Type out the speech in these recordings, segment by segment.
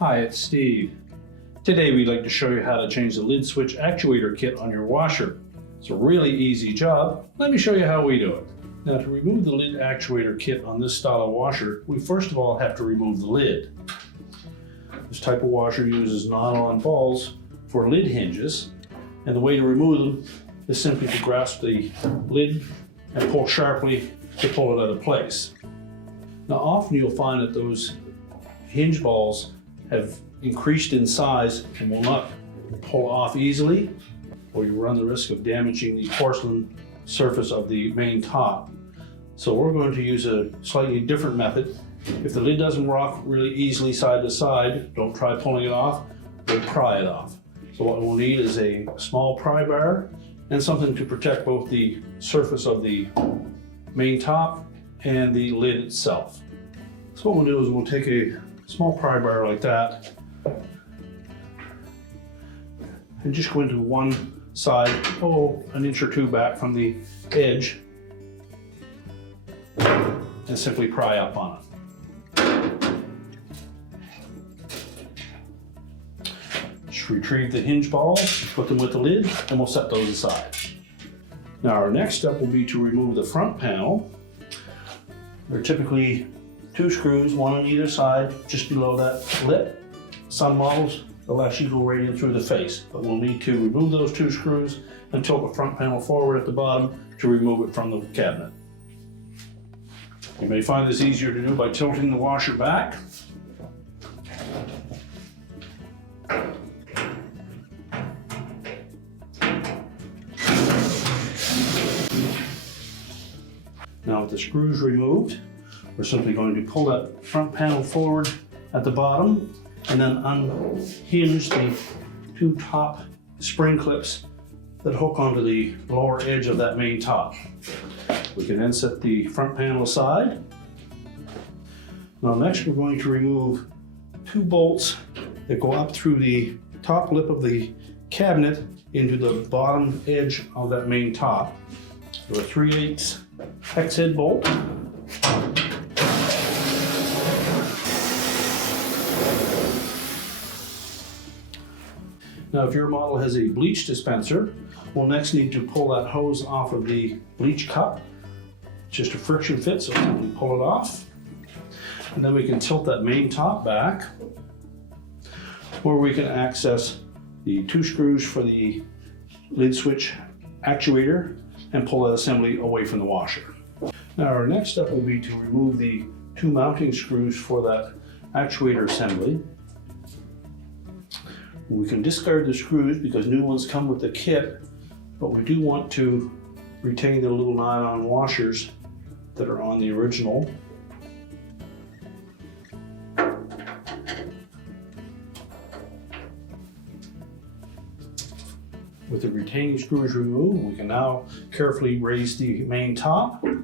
Hi, it's Steve. Today we'd like to show you how to change the lid switch actuator kit on your washer. It's a really easy job. Let me show you how we do it. Now, to remove the lid actuator kit on this style of washer, we first of all have to remove the lid. This type of washer uses nylon balls for lid hinges, and the way to remove them is simply to grasp the lid and pull sharply to pull it out of place. Now, often you'll find that those hinge balls have increased in size and will not pull off easily, or you run the risk of damaging the porcelain surface of the main top. So we're going to use a slightly different method. If the lid doesn't rock really easily side to side, don't try pulling it off, we'll pry it off. So what we'll need is a small pry bar and something to protect both the surface of the main top and the lid itself. So what we'll do is we'll take a small pry bar like that and just go into one side, an inch or two back from the edge, and simply pry up on it. Just retrieve the hinge balls, put them with the lid, and we'll set those aside. Now our next step will be to remove the front panel. There are typically 2 screws, one on either side, just below that lip. Some models, they'll actually go right in through the face, but we'll need to remove those 2 screws and tilt the front panel forward at the bottom to remove it from the cabinet. You may find this easier to do by tilting the washer back. Now with the screws removed, we're simply going to pull that front panel forward at the bottom and then unhinge the 2 top spring clips that hook onto the lower edge of that main top. We can then set the front panel aside. Now next we're going to remove 2 bolts that go up through the top lip of the cabinet into the bottom edge of that main top. So a 3/8 hex head bolt. Now if your model has a bleach dispenser, we'll next need to pull that hose off of the bleach cup. It's just a friction fit, so we pull it off. And then we can tilt that main top back, where we can access the 2 screws for the lid switch actuator and pull that assembly away from the washer. Now our next step will be to remove the 2 mounting screws for that actuator assembly. We can discard the screws because new ones come with the kit, but we do want to retain the little nylon washers that are on the original. With the retaining screws removed, we can now carefully raise the main top and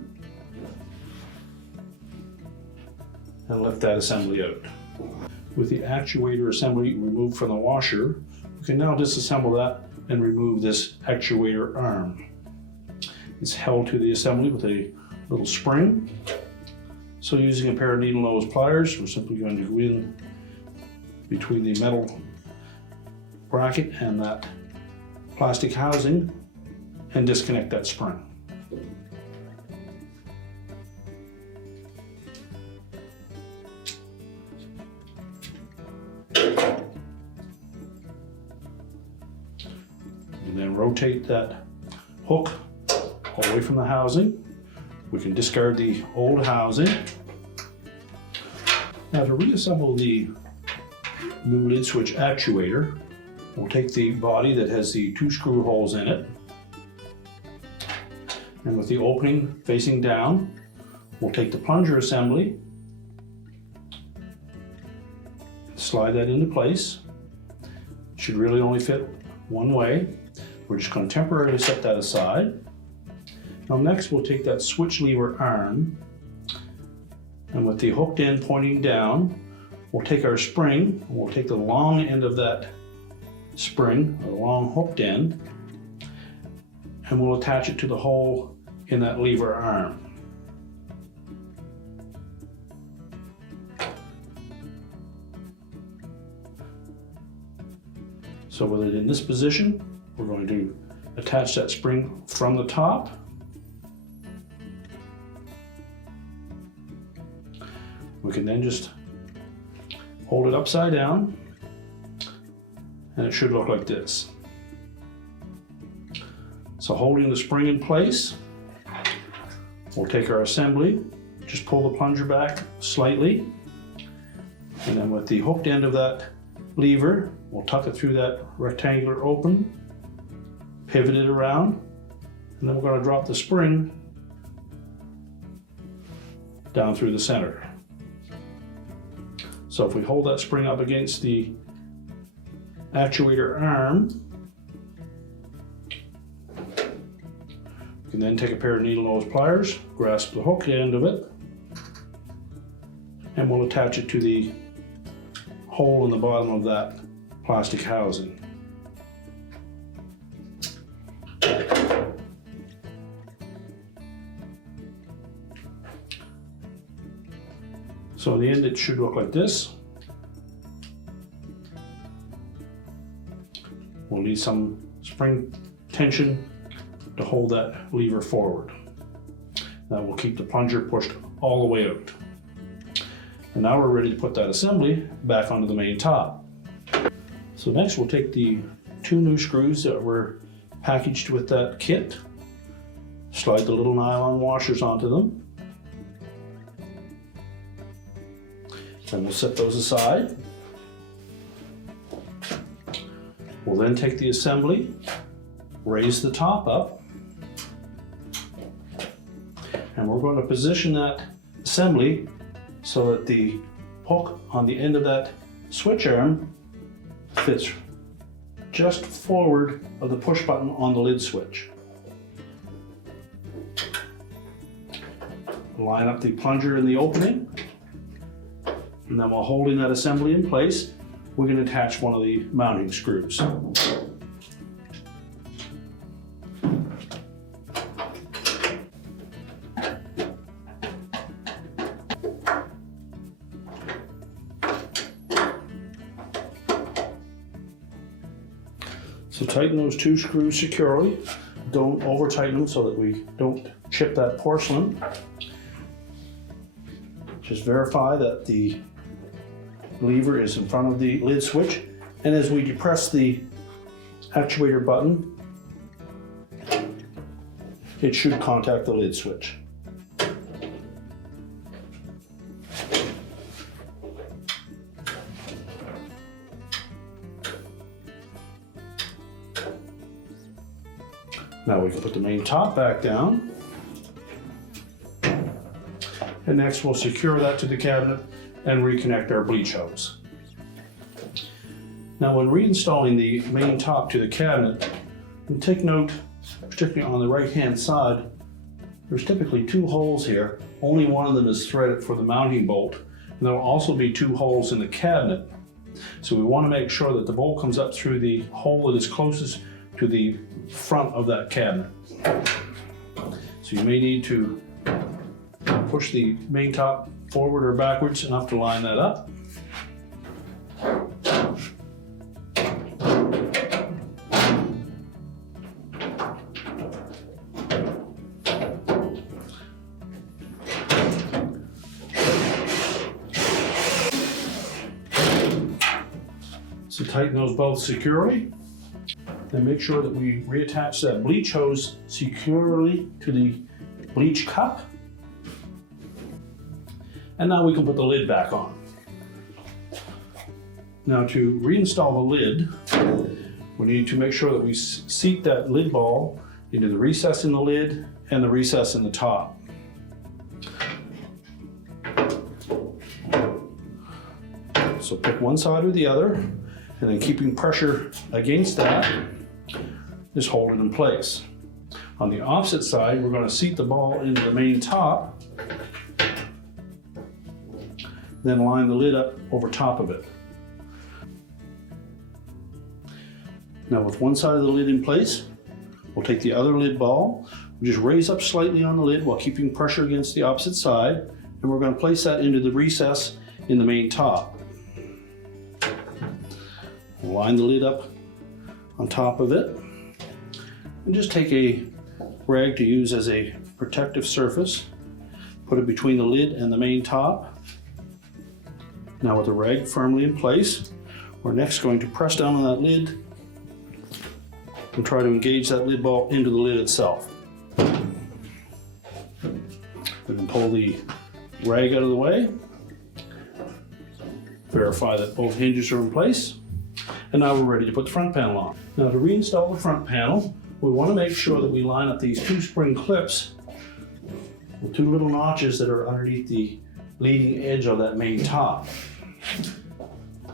lift that assembly out. With the actuator assembly removed from the washer, we can now disassemble that and remove this actuator arm. It's held to the assembly with a little spring. So using a pair of needle nose pliers, we're simply going to go in between the metal bracket and that plastic housing and disconnect that spring. And then rotate that hook away from the housing. We can discard the old housing. Now to reassemble the new lid switch actuator, we'll take the body that has the 2 screw holes in it, and with the opening facing down, we'll take the plunger assembly, slide that into place. It should really only fit one way. We're just going to temporarily set that aside. Now next we'll take that switch lever arm, and with the hooked end pointing down, we'll take our spring, and we'll take the long end of that spring, a long hooked end, and we'll attach it to the hole in that lever arm. So with it in this position, we're going to attach that spring from the top. We can then just hold it upside down, and it should look like this. So holding the spring in place, we'll take our assembly, just pull the plunger back slightly, and then with the hooked end of that lever, we'll tuck it through that rectangular open, pivot it around, and then we're going to drop the spring down through the center. So if we hold that spring up against the actuator arm, we can then take a pair of needle nose pliers, grasp the hook end of it, and we'll attach it to the hole in the bottom of that plastic housing. So in the end, it should look like this. We'll need some spring tension to hold that lever forward. That will keep the plunger pushed all the way out. And now we're ready to put that assembly back onto the main top. So next we'll take the 2 new screws that were packaged with that kit, slide the little nylon washers onto them, and we'll set those aside. We'll then take the assembly, raise the top up, and we're going to position that assembly so that the hook on the end of that switch arm fits just forward of the push button on the lid switch. Line up the plunger in the opening, and then while holding that assembly in place, we can attach one of the mounting screws. So tighten those 2 screws securely. Don't over tighten them so that we don't chip that porcelain. Just verify that the lever is in front of the lid switch, and as we depress the actuator button, it should contact the lid switch. Now we can put the main top back down, and next we'll secure that to the cabinet and reconnect our bleach hose. Now when reinstalling the main top to the cabinet, take note, particularly on the right hand side, there's typically 2 holes here. Only one of them is threaded for the mounting bolt, and there will also be 2 holes in the cabinet. So we want to make sure that the bolt comes up through the hole that is closest to the front of that cabinet. So you may need to push the main top forward or backwards enough to line that up. So tighten those both securely. Then make sure that we reattach that bleach hose securely to the bleach cup. And now we can put the lid back on. Now to reinstall the lid, we need to make sure that we seat that lid ball into the recess in the lid and the recess in the top. So pick one side or the other, and then keeping pressure against that, just hold it in place. On the opposite side, we're going to seat the ball into the main top, then line the lid up over top of it. Now with one side of the lid in place, we'll take the other lid ball, we'll just raise up slightly on the lid while keeping pressure against the opposite side, and we're going to place that into the recess in the main top. We'll line the lid up on top of it. And just take a rag to use as a protective surface. Put it between the lid and the main top. Now with the rag firmly in place, we're next going to press down on that lid and try to engage that lid ball into the lid itself. We can pull the rag out of the way, verify that both hinges are in place, and now we're ready to put the front panel on. Now to reinstall the front panel, we want to make sure that we line up these two spring clips with two little notches that are underneath the leading edge of that main top.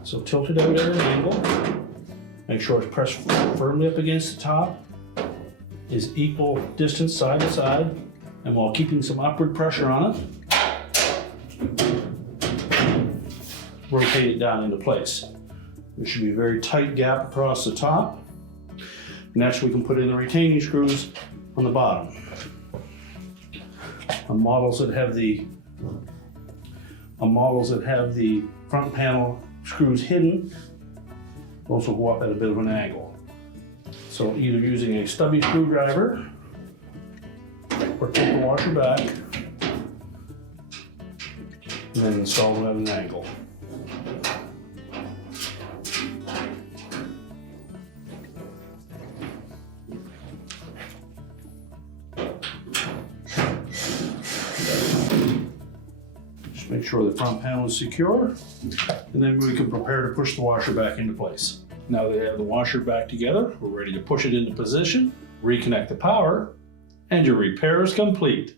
So tilt it out at an angle, make sure it's pressed firmly up against the top, is equal distance side to side, and while keeping some upward pressure on it, rotate it down into place. There should be a very tight gap across the top. Next we can put in the retaining screws on the bottom. On models that have the front panel screws hidden, those will go up at a bit of an angle. So either using a stubby screwdriver or take the washer back and then install them at an angle. Make sure the front panel is secure, and then we can prepare to push the washer back into place. Now that we have the washer back together, we're ready to push it into position, reconnect the power, and your repair is complete.